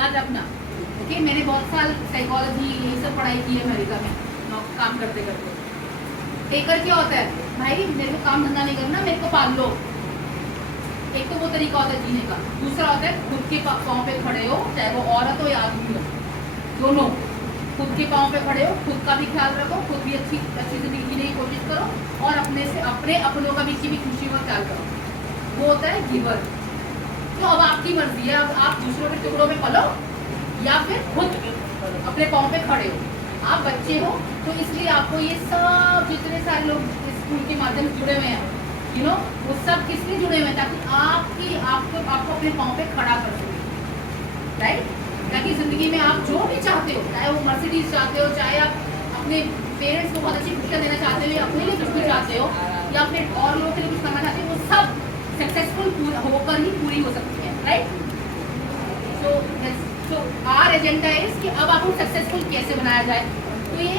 याद रखना। ओके, मैंने बहुत साल साइकोलॉजी यही सब पढ़ाई की है अमेरिका में काम करते करते। टेकर क्या होता है, भाई मेरे को काम धंधा नहीं करना, मेरे को पाल लो। एक तो वो तरीका होता है जीने का। दूसरा होता है खुद के पाँव पे खड़े हो, चाहे वो औरत हो या आदमी हो, दोनों खुद के पाँव पे खड़े हो, खुद का भी ख्याल रखो, खुद भी अच्छी जिंदगी जीने की कोशिश करो, और अपने से अपनों का भी की भी खुशी का ख्याल करो। वो होता है गिवर। तो अब आपकी मर्जी है, अब आप दूसरों के टुकड़ों में पलो या फिर खुद अपने पाँव पे खड़े हो। आप बच्चे हो तो इसलिए आपको ये सब जितने सारे लोग स्कूल के माध्यम से जुड़े हुए हैं, यू नो, वो सब किस लिए जुड़े हुए हैं, ताकि आपको अपने पाँव पे खड़ा कर सके, राइट। ताकि जिंदगी में आप जो भी चाहते हो, चाहे वो मर्सिडीज चाहते हो, चाहे आप अपने पेरेंट्स को बहुत अच्छी खुशियाँ देना चाहते हो, या अपने लिए कुछ भी चाहते हो, या अपने और लोगों के लिए कुछ करना चाहते हो, वो सब सक्सेसफुल होकर ही पूरी हो सकती है, right. So our agenda is कि अब आपको सक्सेसफुल कैसे बनाया जाए। तो ये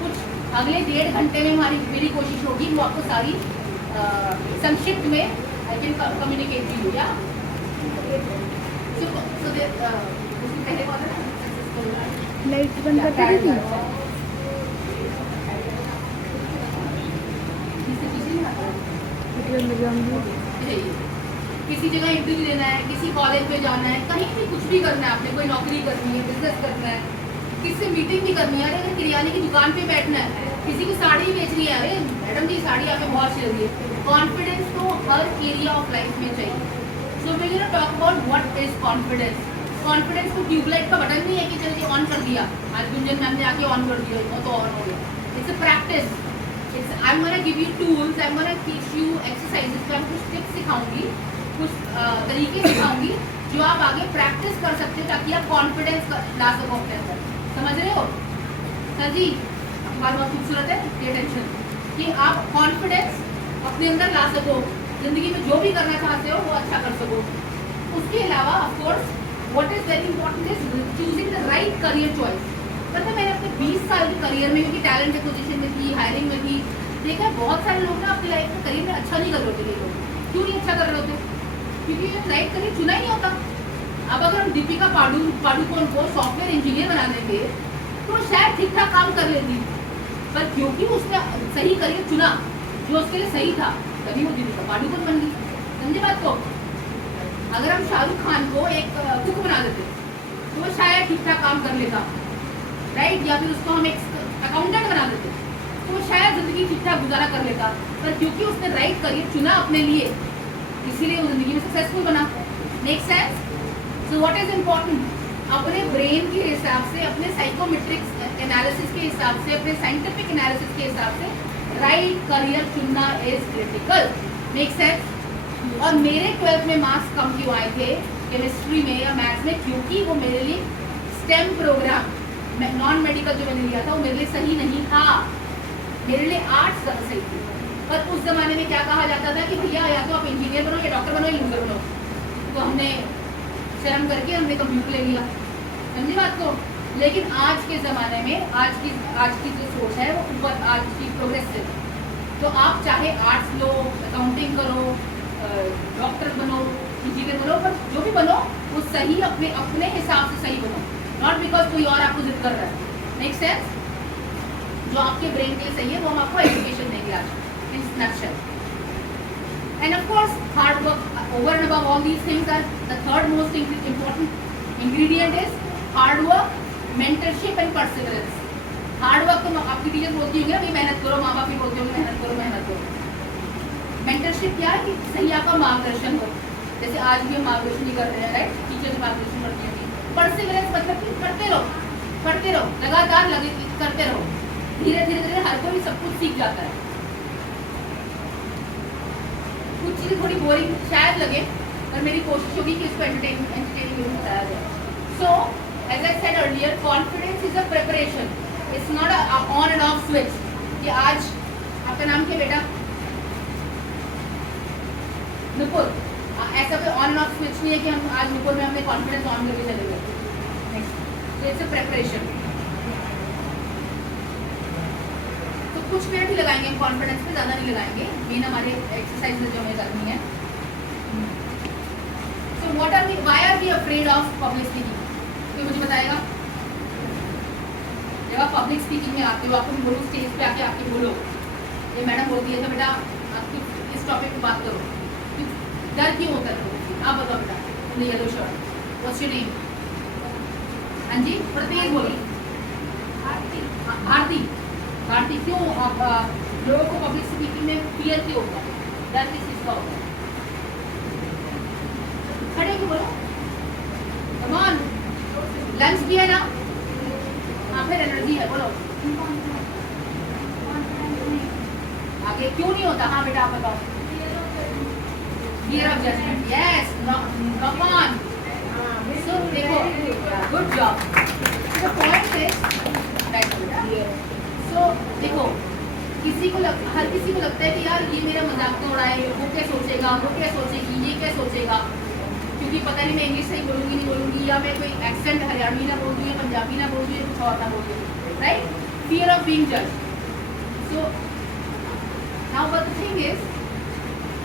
कुछ अगले 1.5 घंटे में मेरी कोशिश होगी वो आपको सारी संक्षिप्त में I can communicate to you. या पहले बात है ना, लाइट बंद कर दीजिए। किसी जगह इंटरव्यू देना है, किसी कॉलेज में जाना है, कहीं भी कुछ भी करना है, आपने कोई नौकरी करनी है, बिजनेस करना है, किसी से मीटिंग भी करनी है, अगर किराने की दुकान पे बैठना है, किसी को साड़ी बेचनी है, अरे मैडम जी साड़ी आपको बहुत चल रही है। कॉन्फिडेंस तो हर एरिया ऑफ लाइफ में चाहिए। So we will talk about what is confidence. Confidence को ट्यूबलाइट का बटन नहीं है कि चलिए ऑन कर दिया, आज गुंजन मैम ने आके ऑन कर दिया, वो तो ऑन हो गया। It's a practice. I'm gonna give you tools, I'm gonna teach you exercises, मैं कुछ टिप्स सिखाऊंगी, कुछ तरीके सिखाऊंगी जो आप आगे प्रैक्टिस कर सकते हो, ताकि आप कॉन्फिडेंस ला सको अपने अंदर। समझ रहे हो सर जी? बात बहुत खूबसूरत है, ये टेंशन कि आप कॉन्फिडेंस अपने अंदर ला सको, जिंदगी में जो भी करना चाहते हो वो अच्छा कर सको। उसके अलावा of course what is very important is choosing the right career choice. मतलब मैंने अपने 20 साल के करियर में, क्योंकि टैलेंट के पोजीशन में थी, हायरिंग में थी, देखा बहुत सारे लोग ना अपनी लाइफ में करियर में अच्छा नहीं कर रहे होते। लोग क्यों नहीं अच्छा कर रहे होते? क्योंकि राइट करियर चुना ही नहीं होता। अब अगर हम दीपिका पाडुकोण को सॉफ्टवेयर इंजीनियर बना देंगे तो शायद ठीक ठाक काम कर लेती, पर क्योंकि उसने सही करियर चुना जो उसके लिए सही था, तभी वो दीपिका पाडुकोण बन गई। समझे बात को? अगर हम शाहरुख खान को एक कुक बना देते तो वो शायद ठीक ठाक काम कर लेता, राइट। या फिर उसको हम एक अकाउंटेंट बना देते तो वो शायद जिंदगी ठीक ठाक गुजारा कर लेता, पर क्योंकि उसने राइट करियर चुना अपने लिए, इसीलिए वो जिंदगी में सक्सेसफुल बना। Next sense. So what is important, अपने ब्रेन के हिसाब से, अपने साइकोमेट्रिक्स एनालिसिस के हिसाब से, अपने साइंटिफिक एनालिसिस के हिसाब से राइट करियर चुनना इज क्रिटिकल। Next sense. और मेरे 12th में मार्क्स कम क्यों आए थे केमिस्ट्री में या मैथ्स में? क्योंकि वो मेरे लिए स्टेम प्रोग्राम, नॉन मेडिकल जो मैंने लिया था वो मेरे लिए सही नहीं था, मेरे लिए आर्ट्स सही थी। पर उस जमाने में क्या कहा जाता था कि भैया या तो आप इंजीनियर बनो या डॉक्टर बनो या लूजर बनो। तो हमने शर्म करके हमने कंप्यूटर ले लिया। समझी बात को? लेकिन आज के ज़माने में आज की जो सोच है वो ऊपर, आज की प्रोग्रेसिव। तो आप चाहे आर्ट्स लो, अकाउंटिंग करो, डॉक्टर बनो, इंजीनियर बनो, पर जो भी बनो वो सही अपने हिसाब से सही बनो, नॉट बिकॉज कोई और आपको जिद कर रहा है। Next sense. जो आपके ब्रेन के लिए सही है वो हम आपको एजुकेशन देंगे आज in nutshell. And of course hard work over and above all these things are the third most important ingredient is hard work, mentorship and perseverance. Hard work तो आपकी टीचर बोलती होंगी अभी मेहनत करो, माँ बाप भी बोलते होंगे मेहनत करो मेहनत करो। मेंटरशिप क्या है कि सही आपका मार्गदर्शन हो, जैसे आज भी हम मार्गदर्शन ही कर रहे हैं, राइट। टीचर मार्गदर्शन करती होंगी। परसिवरेंस मतलब कि करते रहो, लगातार करते रहो, धीरे धीरे हर कोई सब कुछ सीख जाता है। कुछ चीज़ें थोड़ी बोरिंग शायद लगे, पर मेरी कोशिश होगी कि इसको एंटरटेनिंग वे में बताया जाए। So as I said earlier, confidence is a preparation, it's not a on and off switch कि आज आपका नाम क्या बेटा? नुपुर। ऐसा कोई ऑन एंड ऑफ स्विच नहीं है कि हम आज नुपुर में हमने कॉन्फिडेंस ऑन करके चले गए। Next, it's a preparation. तो कुछ मिनट ही लगाएंगे हम कॉन्फिडेंस पे, ज़्यादा नहीं लगाएंगे। मेन हमारे एक्सरसाइज जो हमें करनी है। So what are we, why are we afraid of public speaking, कोई मुझे बताएगा? जब आप पब्लिक स्पीकिंग में आते हो, आपको बोलो स्टेज पे आके आपके बोलो, ये मैडम बोलती है तो बेटा आप इस टॉपिक पे बात करो, डर क्यों होता है? आप बताओ बेटा, yellow shirt, what's your name? हाँ जी, थोड़ा तेज बोलिए। भारती, भारती, क्यों आप लोगों को पब्लिक स्पीकिंग में फियर क्यों होता है, डर किस चीज का होता है? खड़े होके बोलो, कम ऑन, लंच किया ना? हाँ, फिर एनर्जी है, बोलो आगे क्यों नहीं होता? हाँ बेटा आप बताओ। Fear of judgement, yes, come on. So देखो, good job. The point is, so देखो, हर किसी को लगता है कि यार ये मेरा मजाक तो उड़ाए, वो क्या सोचेगा, वो क्या सोचेगी, ये क्या सोचेगा, क्योंकि पता नहीं मैं इंग्लिश सही बोलूँगी नहीं बोलूँगी, या मैं कोई एक्सेंट हरियाणवी ना बोल दूँ, या पंजाबी ना बोल दूँ, या कुछ और ना बोल दूँ, राइट? फियर ऑफ बीइंग जज। So now but the thing is,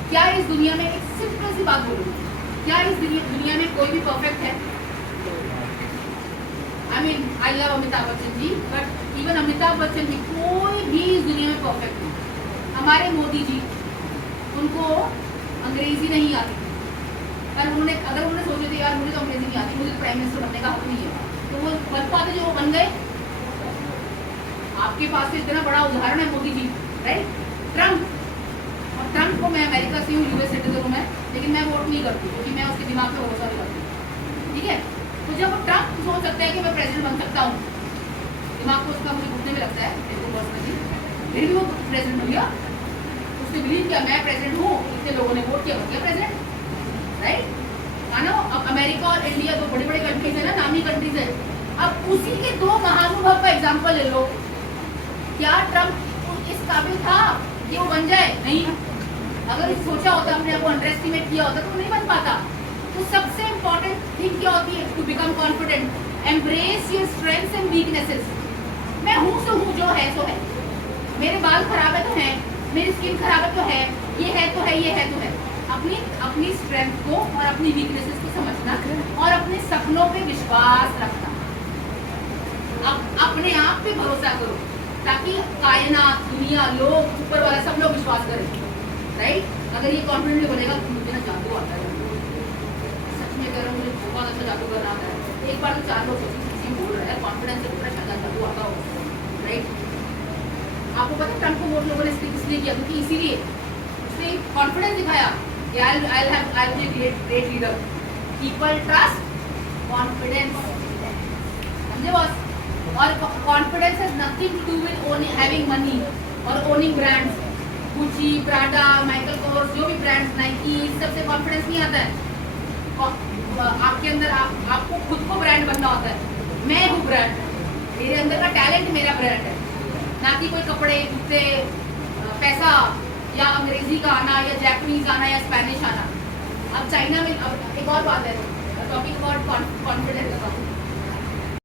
क्या इस दुनिया में, एक सिंपल सी बात बोलूँगी, क्या इस दुनिया में कोई भी परफेक्ट है? I mean I love Amitabh Bachchan ji, but even Amitabh Bachchan ji, कोई भी इस दुनिया में परफेक्ट नहीं। हमारे मोदी जी, उनको अंग्रेजी नहीं आती, पर उन्होंने, अगर उन्होंने सोचे थे यार मुझे तो अंग्रेजी नहीं आती, मुझे प्राइम मिनिस्टर बनने का हक नहीं है, तो वो बन पाते जो वो बन गए। आपके पास से इतना बड़ा उदाहरण है मोदी जी, राइट? ट्रम्प, और ट्रम्प को मैं अमेरिका से हूँ, यूएस सिटीजन हूँ मैं, लेकिन मैं वोट नहीं करती क्योंकि मैं उसके दिमाग में भरोसा नहीं करती, ठीक है? तो जब ट्रम्प सोच सकता है कि मैं प्रेसिडेंट बन सकता हूँ, दिमाग को उसका मुझे घुटने में लगता है, मेरे को पर्सनली, फिर भी वो प्रेसिडेंट हो गया, उसने बिलीव किया मैं प्रेसिडेंट हूँ, इतने लोगों ने वोट किया, हो गया प्रेसिडेंट, राइट? मानो अब अमेरिका और इंडिया दो बड़े बड़े कंट्रीज है ना, नामी कंट्रीज है। अब उसी के दो महानुभव का एग्जाम्पल ले लो। क्या ट्रम्प इस काबिल था कि वो बन जाए? नहीं। अगर सोचा होता, अपने आप को अंडर एस्टिमेट किया होता तो नहीं बन पाता। तो सबसे इंपॉर्टेंट थिंग क्या होती है to become confident? Embrace your strengths and weaknesses. मैं हूँ सो हूँ, जो है सो है। मेरे बाल खराब है तो है, मेरी स्किन खराब है तो है, ये है तो है, ये है तो है। अपनी स्ट्रेंथ को और अपनी वीकनेसेस को समझना और अपने सपनों पे विश्वास रखना, अपने आप पे भरोसा करो, ताकि कायनात, दुनिया, लोग, ऊपर वाला सब लोग विश्वास करें, राइट? अगर ये कॉन्फिडेंटली बोलेगा कि मुझे ना जादू आता है, सच में कह रहा हूँ, मुझे बहुत अच्छा जादू करना आता है, एक बार तो 4 लोग किसी बोल रहे हैं कॉन्फिडेंस से पूरा शानदार जादू आता हो, राइट? आपको पता है ट्रम्प को वोट लोगों ने इसलिए किया क्योंकि इसीलिए उसने कॉन्फिडेंस दिखाया कि I'll be a great leader. People trust confidence. समझे बॉस? और confidence has nothing to do with having money or owning brands. Gucci, Prada, Michael Kors, जो भी brands, Nike, इस सब से confidence नहीं आता है। आपके अंदर आपको खुद को ब्रांड बनना होता है। मैं हूँ ब्रांड, मेरे अंदर का टैलेंट मेरा ब्रांड है, ना कि कोई कपड़े, जूते, पैसा, या अंग्रेजी का आना, या जैपनीज आना, या स्पेनिश आना। अब चाइना में, अब एक और बात है, टॉकिंग अबाउट कॉन्फिडेंस,